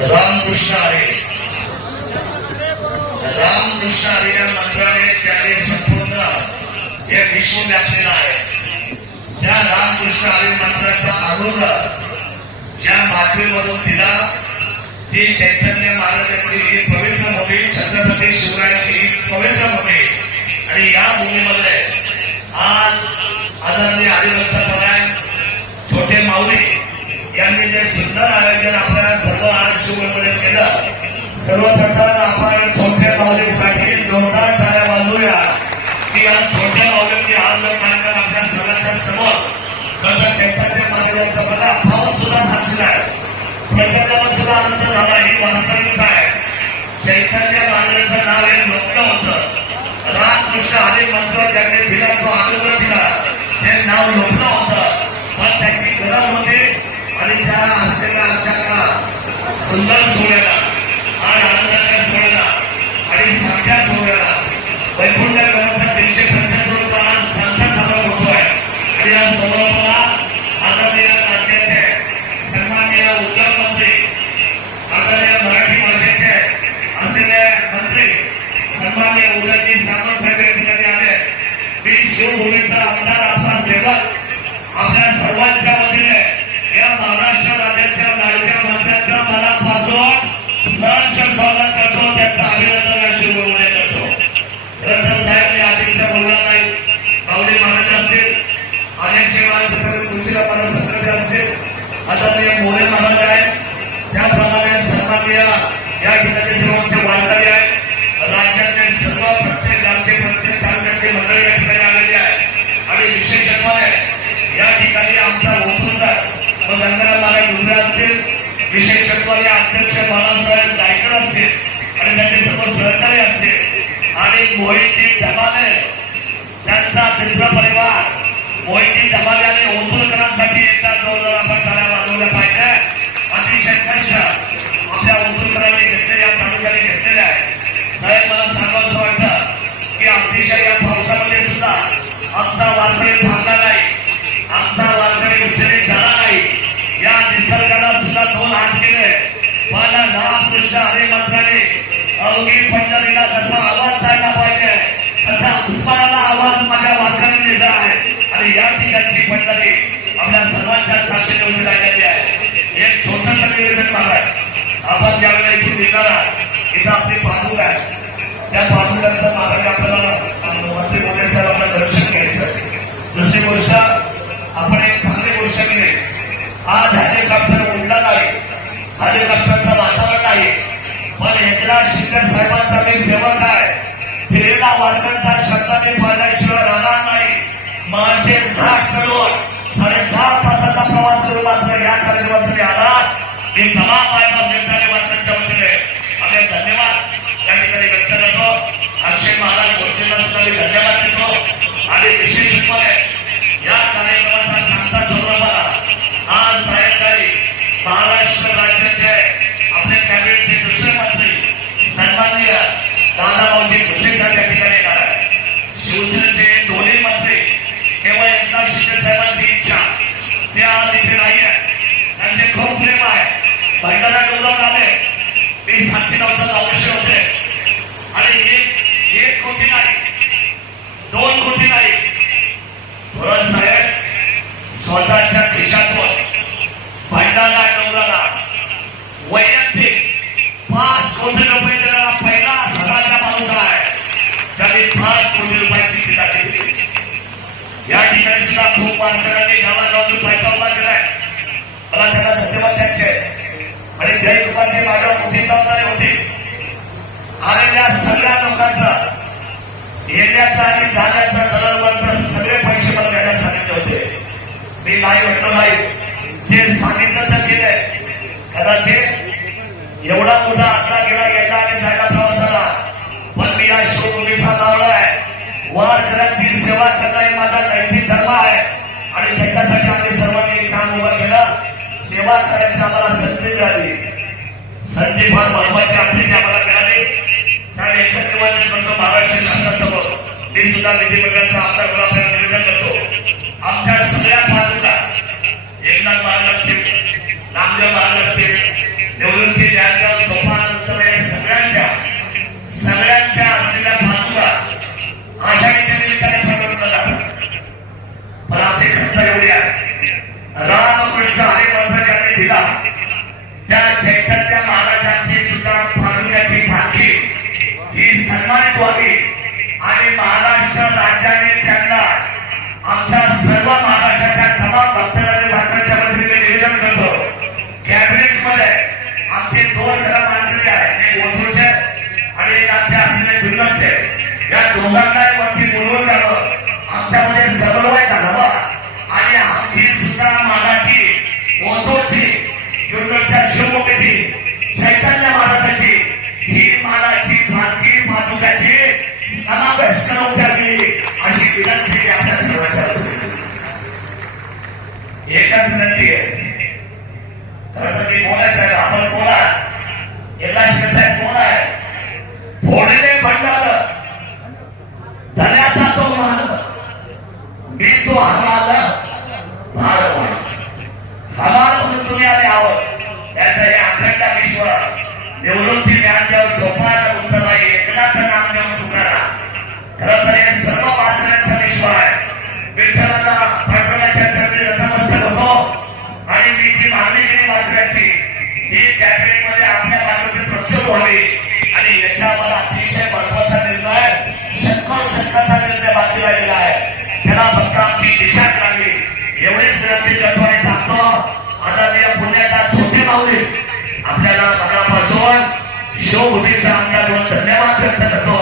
रामकृष्ण आहे रामकृष्ण हरी मंत्रालय मंत्राने त्याने संपूर्ण हे विश्व व्यापलेलं आहे. त्या रामकृष्ण आर्य मंत्राचा अनुरोध ज्या मातीमधून दिला ती चैतन्य महाराजांची ही पवित्र भूमी छत्रपती शिवरायांची ही पवित्र भूमी. आणि या भूमीमध्ये आज आदरणीय हरिभक्त परायण छोटे माऊली यांनी जे सुंदर आयोजन आपल्या सर्व आज केलं सर्वप्रथम आपण छोट्या माऊलीसाठी जोरदार टाळ्या वाजवूया. की या छोट्या माऊलींनी हा जो कार्यक्रम आपल्या सर्वांच्या समोर खरं चैतन्य महाराजांचा मला भाव सुद्धा साक्षीला आहे. प्रत्येकाला सुद्धा आनंद झाला ही वास्तविकता आहे. चैतन्य महाराजांचं नाव हे मंत्र होतं. रामकृष्ण हरी मंत्र ज्यांनी दिला तो आनंद दिला. ते नाव लोकलं होतं. पण त्याची गरज होती आणि त्या असलेल्या आमच्या सुंदर सोहळ्याला आणि आनंदाच्या सोहळ्याला आणि साध्या सोहळ्याला वैकुंठ गावाचा तीनशे पंच्याहत्तर आज सांगता समारोह होतोय आणि या समारोहाला आदरणीय राज्याचे सन्माननीय उद्योग मंत्री आदरणीय मराठी भाषेचे असलेले मंत्री सन्माननीय उदयजी सामंत साहेब या ठिकाणी आले मी शिवभूमीचा आमदार आपला सेवक आपल्या सर्वांच्या महाराष्ट्र राज्याच्या लाडक्या मनापासून सहर्ष स्वागत करतो अभिनंदन करतो रतन साहेब मी नाही माऊली महाराज असतील अनेक सेवांचे सगळे तुळशीला असतील आदरणीय मोरे महाराज आहेत त्याप्रमाणे सन्माननीय या ठिकाणी सर्वांचे वारकरी आहेत राज्यातले सर्व प्रत्येक गावचे प्रत्येक तालुक्यातली मंडळी या ठिकाणी आलेली आहे आणि विशेषत्वाने या ठिकाणी आमचा ओतूरकर व गंगाराम महाराज डुंगरे असतील विशेषत्वाने अध्यक्ष बाळासाहेब गायकर असतील आणि त्यांच्यासमोर सहकारी असतील. आणि मोहिती दमाने त्यांचा मित्र परिवार मोहिती दमाने आणि ओतूरकरांसाठी येतात जोरदार आपण टाळ्या वाजवल्या पाहिजे अतिशय कष्ट आपल्या ओतूरकरांनी घेतले या तालुक्याने घेतलेले आहे साहेब मला सांगावंसं वाटतं की अतिशय या पावसामध्ये सुद्धा आमचा वारकरी थांबला नाही आमचा वारकरी विचलित झाला नाही या निसर्गाला सुद्धा दोन हात केले पण रामकृष्ण हरे अवघी पंढरीला जसा आवाज जायला पाहिजे तसा उस्मानाला आवाज माझ्या वारकऱ्यांनी दिला आहे. आणि या ठिकाणची पंढरी आपल्या सर्वांच्या साक्षीने उभी राहिलेली आहे. एक छोटस निवेदन महाराज आपण ज्यावेळेला इथून निघणार आहात इथं आपली पादुक आहे त्या पादुकांचं महाराज आपल्याला अं, मंत्री मोदी साहेबांना दर्शन घ्यायचं दुसरी गोष्ट आपण एक चांगली गोष्ट केली आज हेलिकॉप्टर उडला नाही हेलिकॉप्टरचं वातावरण नाही पण एकनाथ शिंदे साहेबांचा मी सेवक आहे फिरेला शब्दाने पाहिल्याशिवाय राहणार नाही. माझे झाड चढवून साडेचार तासाचा प्रवास करून मात्र या कार्यक्रमात तुम्ही आलात. ते तमाम मायबाप जनताने वतीने आपले धन्यवाद. या ठिकाणी व्यक्त करतो. अक्षय महाराज गोष्टींना सुद्धा मी धन्यवाद देतो. आणि विशेष म्हणजे कार्यक्रमाचा सांगता स्वरूपाला आज सायंकाळी महाराष्ट्र राज्याचे आपले कॅबिनेटचे दुसरे मंत्री सन्माननीय दादाभाऊजी भुसे साहेब या ठिकाणी येणार आहे शिवसेनेचे दोन्ही मंत्री केवळ एकनाथ शिंदे साहेबांची इच्छा ते आज इथे नाही आहे त्यांचे खूप प्रेम आहे भंडारा डोंगरावर आले मी साक्षी नव्हतं अवश्य होते. आणि एक एक कृती नाही. दोन कृती नाही. धोरण साहेब स्वतःच्या खिशातून भंडारा डोंगराला वैयक्तिक पाच कोटी रुपये देणारा पहिला समाजचा माणूस आहे. त्याने पाच कोटी रुपयाची किता घेतली. या ठिकाणी सुद्धा खूप वारकऱ्यांनी गावागावातून पैसा उभा केलाय मला त्याला धन्यवाद द्यायचे आणि जयकुमारची मोठी जबाबदारी होती? आलेल्या सगळ्या लोकांचं येण्याचा आणि जाण्याचा दलालवरचं सगळे पैसे मला द्यायला सांगितले होते. मी नाही म्हटलं नाही. जे सांगितलं तर केलंय कदाचित एवढा मोठा आकडा गेला येणार आणि जायला प्रवासाला पण मी या शिवभूमीचा नावला आहे. वारकऱ्यांची सेवा करणं हे माझा नैतिक धर्म आहे. आणि त्याच्यासाठी आम्ही सर्वांनी काम उभं केलं. सेवा करायची आम्हाला संधी मिळाली. संधी फार महत्वाची असते ते आम्हाला मिळाले साहेब एकत्रिवादी म्हणतो महाराष्ट्र शासनासमोर मी सुद्धा विधिमंडळाचा आमदार म्हणून आपल्याला निवेदन करतो. आमच्या सगळ्या महाराजांना एकनाथ महाराज असतील नामदेव महाराज असतील निवृत्ती ज्ञानगाव सोपान लोकांना वरती बोलून झालं आमच्यामध्ये समन्वय झालं आणि आमची सुद्धा मानाची ओतोची जुन्नरच्या शिवमुखीची चैतन्य महाराजाची ही मानाची भानगी भानुकाची समावेश करून द्यावी अशी विनंती आपल्या सर्वांच्या एकच विनंती आहे. खरं तर मी बोलायचं मी तो हमाला भार हमार म्हणून तुम्ही आम्ही आहोत. त्यांचा हे अखंड विश्व निवृत्ती ज्ञान सोपा मोदीचा आमदार म्हणून धन्यवाद व्यक्त करतो